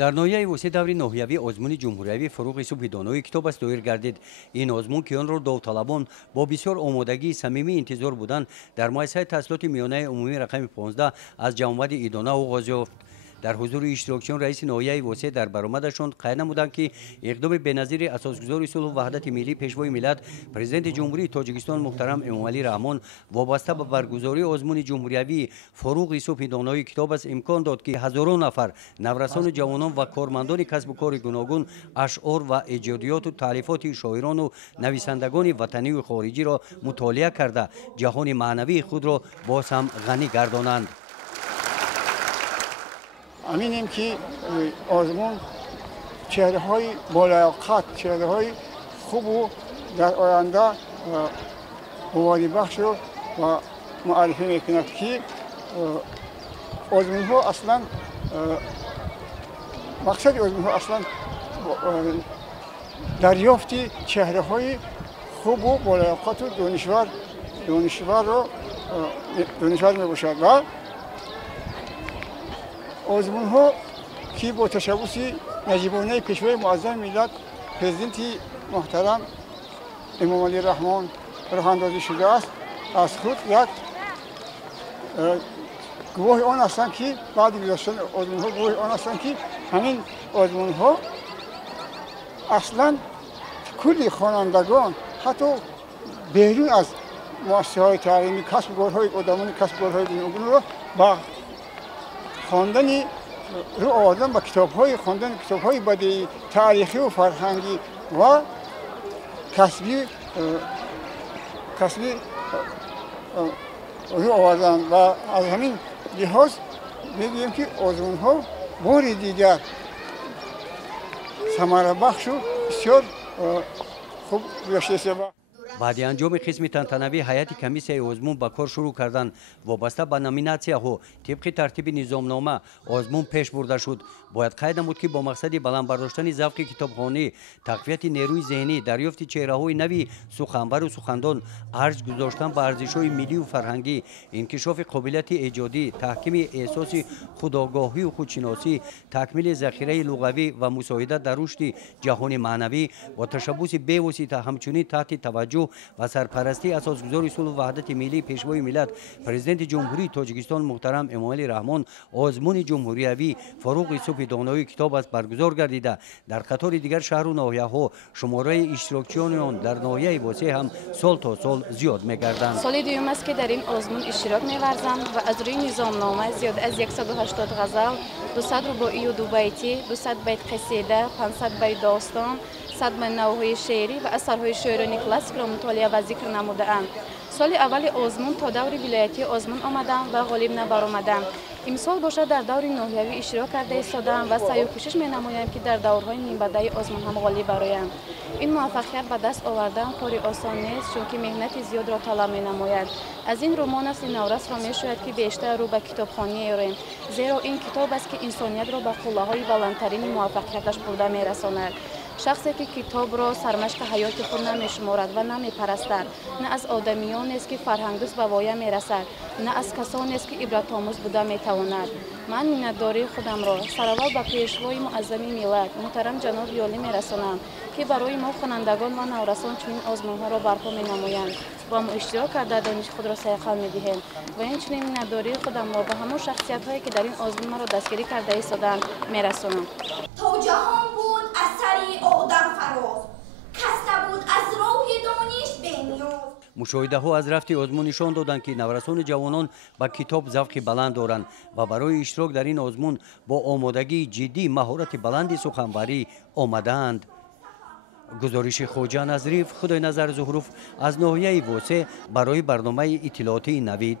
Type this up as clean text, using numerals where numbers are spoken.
дар ноҳияи восеъ даври ноҳиявӣ озмуни ҷумҳуриявӣ фуруғи субҳи донои китоб аст доир гардид. ин озмун ки онро довталабон бо бисёр омодагии самимӣ интизор буданд дар муассисаи таҳсилоти миёнаи умумии рақами 15 аз ҷамъовади идона оғоз ёфт. дар ҳузури иштирокчиён раиси ноҳияи восеъ дар баромадашон қайд намуданд ки иқдоми беназири асосгузори сулҳу ваҳдати миллӣ пешвои миллат президенти ҷумҳурии тоҷикистон муҳтарам эмомалӣ раҳмон вобаста ба баргузории озмуни ҷумҳуриявии фуруғи субҳи донои китоб аст имкон дод ки ҳазорон нафар наврасону ҷавонон ва кормандони касбу кори гуногун ашъор ва эҷодиёту таълифоти шоирону нависандагони ватанию хориҷиро мутолиа карда ҷаҳони маънавии худро боз ҳам ғанӣ гардонанд. امینیم که آزمون چهره های بالیاقت، چهره های خوب و در آینده موادی بخش رو و معرفی میکند که آزمون ها اصلا مقصد آزمون ها اصلا دریافت چهره های خوب و بالیاقت و دانشور می باشد و آزمون ها که با تشبث نجیبانه پیشوای معظم ملت پرزیدنت محترم امامعلی رحمان راه اندازی شده است از خود یک گواه آن هستند که بعد گذاشتن آزمون ها گواه آن هستند که همین آزمون ها اصلا کلی خوانندگان حتی بیرون از مؤسسه های تعلیمی کسب و کارهای آدمان کسب و کارهای گوناگون را با خواندن رو آوردن با خواندن کتاب‌های بدیعی تاریخی و فرهنگی و کسبی رو آوردن و از همین لحاظ میگوییم که آزمون‌ها بار دیگر ثمره بخش و بسیار خوب گذشته است. баъди анҷоми қисми тантанавӣ ҳайати комиссияи озмун ба кор шурӯъ карданд. вобаста ба номинатсияҳо тибқи тартиби низомнома озмун пеш бурда шуд. бояд қайд намуд ки бо мақсади баландбардоштани завқи китобхонӣ, тақвияти нерӯи зеҳнӣ, дарёфти чеҳраҳои нави суханвару сухандон, арз гузоштан ба арзишҳои миллию фарҳангӣ, инкишофи қобилияти эҷодӣ, таҳкими эҳсоси худогоҳию худшиносӣ, такмили захираи луғавӣ ва мусоидат дар рушди ҷаҳони маънавӣ бо ташаббуси бевосита ҳамчунин таҳти таваҷҷӯҳ ва сарпарастии асосгузори сулҳу ваҳдати миллии пешвои миллат президенти ҷумҳурии тоҷикистон муҳтарам эмомалӣ раҳмон озмуни ҷумҳуриявӣ фуруғи субҳи донои китоб аст баргузор гардида дар қатори дигар шаҳру ноҳияҳо шумораи иштирокчиёни он дар ноҳияи восеъ ҳам сол то сол зиёд мегарданд. соли дуюм аст ки дар ин озмун иштирок меварзам ва аз рӯи низомнома зиёд аз 180 ғазал, 200 рубоию дубайтӣ, 200 байт қисида, 500 байт достон, 100 байт навъҳои шеърӣ ва асарҳои шоирони классикро мутолиа ва зикр намудаам. соли аввали озмун то даври вилоятӣ озмун омадам ва ғолиб набаромадам. имсол бошад дар даври ноҳиявӣ иштирок карда истодам ва саъю кӯшиш менамоям ки дар даврҳои нимбаъдаи озмун ҳам ғолиб бароям. ин муваффақият ба даст овардан кори осон нест, чунки меҳнати зиёдро талаб менамояд. аз ин рӯ мо насли наврасро мешояд ки бештар рӯ ба китобхонӣ ёрем, зеро ин китоб аст ки инсониятро ба қуллаҳои баландтарини муваффақияташ бурда мерасонад. шахсе ки китобро сармашқи ҳаёти худ намешуморад ва намепарастад, на аз одамиёнест ки фарҳангдӯст ба воя мерасад, на аз касонест ки ибратомӯз буда метавонад. ман миннатдории худамро сараввал ба пешвои муаззами миллат муҳтарам ҷаноби ёлӣ мерасонам ки барои мо хонандагон ва наврасон чунин озмунҳоро барпо менамоянд ва мо иштирок карда дониши худро сайқал медиҳем ва инчунин миннатдории худамро ба ҳамон шахсиятҳое ки дар ин озмун маро дастгирӣ карда истоданд мерасонам. мушоҳидаҳо аз рафти озмун нишон доданд ки наврасони ҷавонон ба китоб завқи баланд доранд ва барои иштирок дар ин озмун бо омодагии ҷиддӣ маҳорати баланди суханбарӣ омадаанд. гузориши хоҷа назрив, худойназар зуҳруф аз ноҳияи восеъ барои барномаи иттилоотии навид.